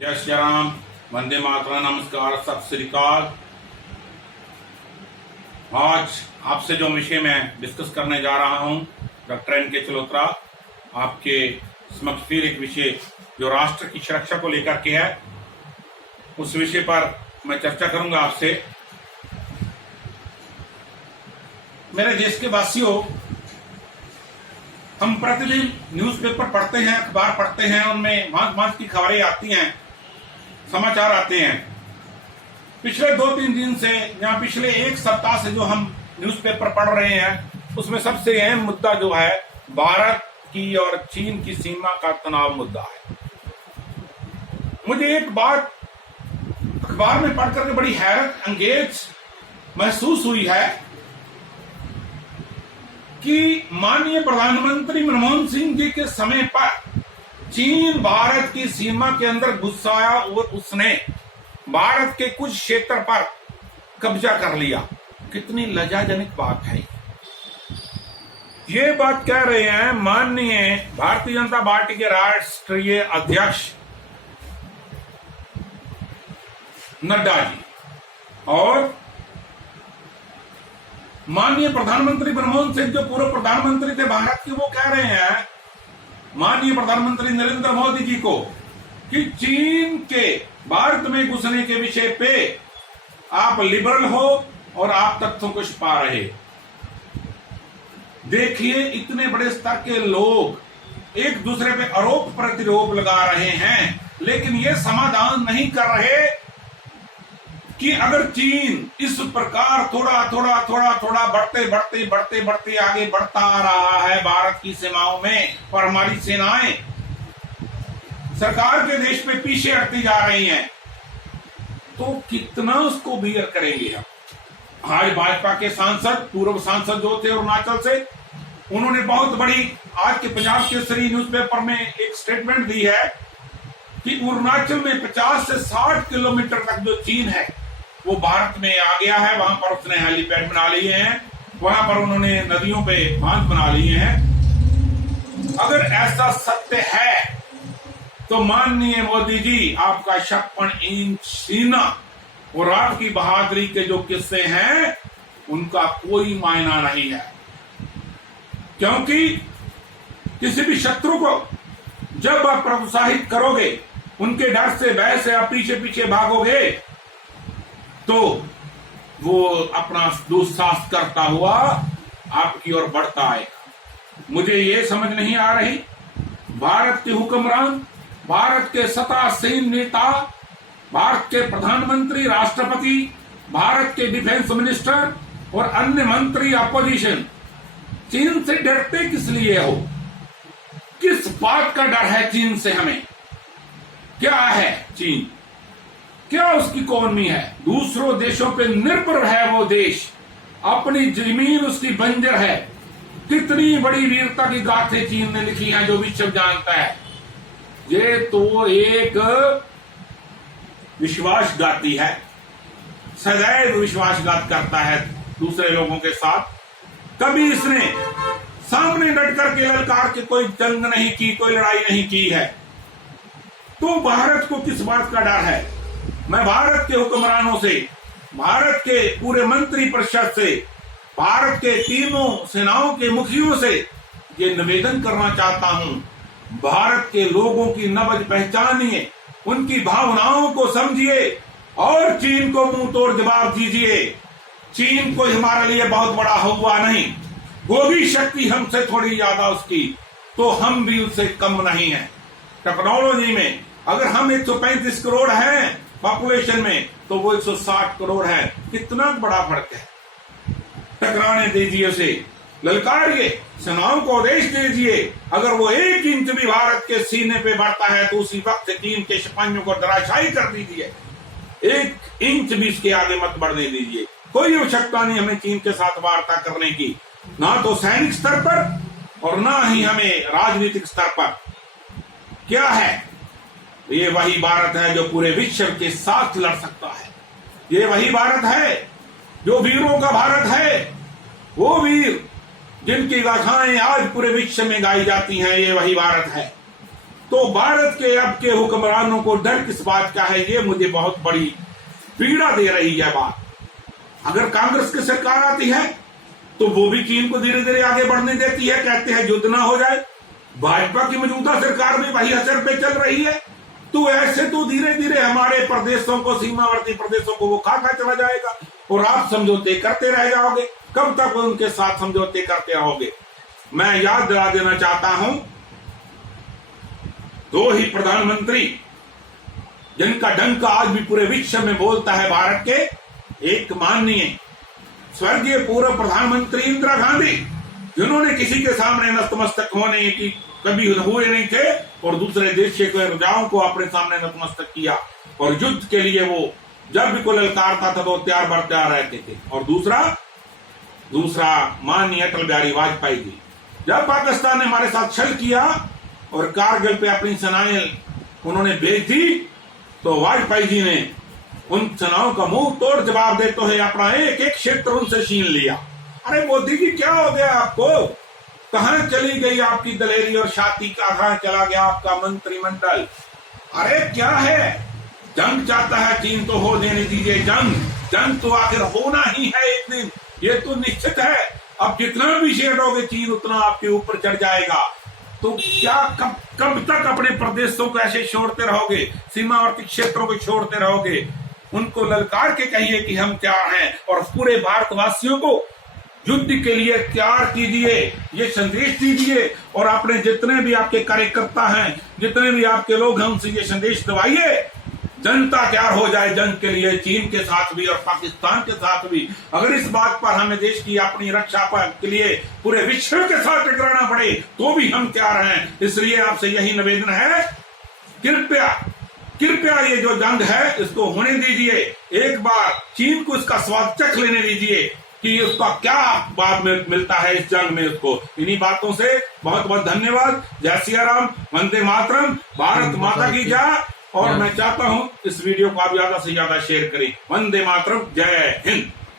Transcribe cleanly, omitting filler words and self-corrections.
जय श्री राम, वंदे मातरम, नमस्कार, सत श्री अकाल। आज आपसे जो विषय मैं डिस्कस करने जा रहा हूं, डॉक्टर एन.के. चलोत्रा आपके समक्ष फिर एक विषय जो राष्ट्र की सुरक्षा को लेकर के है, उस विषय पर मैं चर्चा करूंगा आपसे। मेरे देश के वासियों, हम प्रतिदिन न्यूज़पेपर पढ़ते हैं, अखबार पढ़ते हैं, उनमें भांत की खबरें आती हैं, समाचार आते हैं। पिछले 2-3 दिन से या पिछले एक सप्ताह से जो हम न्यूज़पेपर पढ़ रहे हैं, उसमें सबसे अहम मुद्दा जो है भारत की और चीन की सीमा का तनाव मुद्दा है। मुझे एक बात अखबार में पढ़ करके बड़ी हैरत अंगेज महसूस हुई है कि माननीय प्रधानमंत्री मनमोहन सिंह जी के समय पर चीन भारत की सीमा के अंदर घुस आया और उसने भारत के कुछ क्षेत्र पर कब्जा कर लिया। कितनी लज्जाजनक बात है। ये बात कह रहे हैं माननीय भारतीय जनता पार्टी के राष्ट्रीय अध्यक्ष नड्डा जी और माननीय प्रधानमंत्री मनमोहन सिंह जो पूर्व प्रधानमंत्री थे भारत के, वो कह रहे हैं माननीय प्रधानमंत्री नरेंद्र मोदी जी को कि चीन के भारत में घुसने के विषय पे आप लिबरल हो और आप तथ्यों को छुपा रहे। देखिए, इतने बड़े स्तर के लोग एक दूसरे पे आरोप प्रतिरोप लगा रहे हैं, लेकिन ये समाधान नहीं कर रहे कि अगर चीन इस प्रकार थोड़ा बढ़ते आगे बढ़ता आ रहा है भारत की सीमाओं में, और हमारी सेनाएं सरकार के देश पे पीछे हटती जा रही हैं, तो कितना उसको बियर करेंगे हम। आज भाजपा के सांसद, पूर्व सांसद जो थे अरुणाचल से, उन्होंने बहुत बड़ी आज के पंजाब केसरी न्यूज़पेपर में एक स्टेटमेंट दी है कि अरुणाचल में 50 से 60 किलोमीटर तक जो चीन है वो भारत में आ गया है। वहां पर उसने हेलीपैड बना लिए हैं, वहां पर उन्होंने नदियों पे बांध बना लिए हैं। अगर ऐसा सत्य है तो माननीय मोदी जी, आपका 56 इंच सीना और आपकी बहादुरी के जो किस्से हैं उनका कोई मायना नहीं है, क्योंकि किसी भी शत्रु को जब आप प्रोत्साहित करोगे, उनके डर से, भय से आप पीछे पीछे भागोगे, तो वो अपना दुस्साहस करता हुआ आपकी ओर बढ़ता आएगा। मुझे ये समझ नहीं आ रही, भारत के हुक्मरान, भारत के सत्तासीन नेता, भारत के प्रधानमंत्री, राष्ट्रपति, भारत के डिफेंस मिनिस्टर और अन्य मंत्री अपोजिशन चीन से डरते किस लिए हो? किस बात का डर है चीन से? हमें क्या है चीन? क्या उसकी इकोनॉमी है? दूसरों देशों पे निर्भर है वो देश, अपनी जमीन उसकी बंजर है। कितनी बड़ी वीरता की गाथें चीन ने लिखी हैं जो विश्व जानता है। ये तो एक विश्वासघाती है, सदैव विश्वासघात करता है दूसरे लोगों के साथ। कभी इसने सामने डट करके ललकार के कोई जंग नहीं की, कोई लड़ाई नहीं की है। तो भारत को किस बात का डर है? मैं भारत के हुक्मरानों से, भारत के पूरे मंत्री परिषद से, भारत के तीनों सेनाओं के मुखियों से ये निवेदन करना चाहता हूं, भारत के लोगों की नब्ज पहचानिए, उनकी भावनाओं को समझिए और चीन को मुंह तोड़ जवाब दीजिए। चीन कोई हमारे लिए बहुत बड़ा हुआ नहीं, होगी शक्ति हमसे थोड़ी ज्यादा उसकी, तो हम भी उससे कम नहीं है। टेक्नोलॉजी में अगर हम 135 करोड़ हैं पॉपुलेशन में, तो वो 160 करोड़ है। कितना बड़ा फर्क है। टकराने दीजिए उसे, ललकारिए, सेनाओं को आदेश दीजिए। अगर वो 1 इंच भी भारत के सीने पे बढ़ता है तो उसी वक्त चीन के सिपाहियों को धराशायी कर दीजिए। 1 इंच भी इसके आगे मत बढ़ने दीजिए। कोई आवश्यकता नहीं हमें चीन के साथ वार्ता करने की, ना तो सैनिक स्तर पर और ना ही हमें राजनीतिक स्तर पर। क्या है? ये वही भारत है जो पूरे विश्व के साथ लड़ सकता है। ये वही भारत है जो वीरों का भारत है, वो वीर जिनकी गाथाएं आज पूरे विश्व में गाई जाती हैं। ये वही भारत है। तो भारत के अब के हुक्मरानों को डर किस बात का है, ये मुझे बहुत बड़ी पीड़ा दे रही है बात। अगर कांग्रेस की सरकार आती है तो वो भी चीन को धीरे धीरे आगे बढ़ने देती है, कहते हैं युद्ध ना हो जाए। भाजपा की मौजूदा सरकार भी वही असर पे चल रही है, तो ऐसे तो धीरे धीरे हमारे प्रदेशों को, सीमावर्ती प्रदेशों को वो खाता चला जाएगा और आप समझौते करते रह जाओगे। कब तक उनके साथ समझौते करते रहोगे? मैं याद दिला देना चाहता हूं, दो ही प्रधानमंत्री जिनका डंका आज भी पूरे विश्व में बोलता है भारत के, एक माननीय स्वर्गीय पूर्व प्रधानमंत्री इंदिरा गांधी, जिन्होंने किसी के सामने नतमस्तक होने की कभी हुए नहीं थे, और दूसरे देश के राजाओं को अपने सामने नतमस्तक किया, और युद्ध के लिए वो जब भी कोई ललकारता था तो तैयार बर तैयार रहते थे। और दूसरा माननीय अटल बिहारी वाजपेयी जी, जब पाकिस्तान ने हमारे साथ छल किया और कारगिल पे अपनी सेनाएं उन्होंने भेज दी, तो वाजपेयी जी ने उन सेनाओं का मुंह तोड़ जवाब देते हुए अपना एक एक क्षेत्र उनसे छीन लिया। अरे मोदी जी क्या हो गया आपको? कहां चली गई आपकी दलेरी और शाती का? कहां चला गया आपका मंत्रिमंडल? अरे क्या है? जंग चाहता है चीन तो हो देने दीजिए जंग तो आखिर होना ही है एक दिन, ये तो निश्चित है। अब जितना भी छेड़ोगे चीन उतना आपके ऊपर चढ़ जाएगा। तो क्या कब तक अपने प्रदेशों को ऐसे छोड़ते रहोगे, सीमावर्ती क्षेत्रों को छोड़ते रहोगे? उनको ललकार के कहिए कि हम तैयार हैं, और पूरे भारतवासियों को युद्ध के लिए तैयार कीजिए, ये संदेश दीजिए, और अपने जितने भी आपके कार्यकर्ता हैं, जितने भी आपके लोग हैं, उनसे ये संदेश दवाइए, जनता तैयार हो जाए जंग के लिए, चीन के साथ भी और पाकिस्तान के साथ भी। अगर इस बात पर हमें देश की अपनी रक्षा के लिए पूरे विश्व के साथ टकराना पड़े तो भी हम तैयार हैं। इसलिए आपसे यही निवेदन है, कृपया ये जो जंग है इसको होने दीजिए, एक बार चीन को इसका स्वाद चख लेने दीजिए कि उसका क्या बाद में मिलता है इस जंग में उसको। इन्हीं बातों से बहुत बहुत धन्यवाद। जय सिया राम, वंदे मातरम, भारत माता की जय। और मैं चाहता हूं इस वीडियो को आप ज्यादा से ज्यादा शेयर करें। वंदे मातरम, जय हिंद।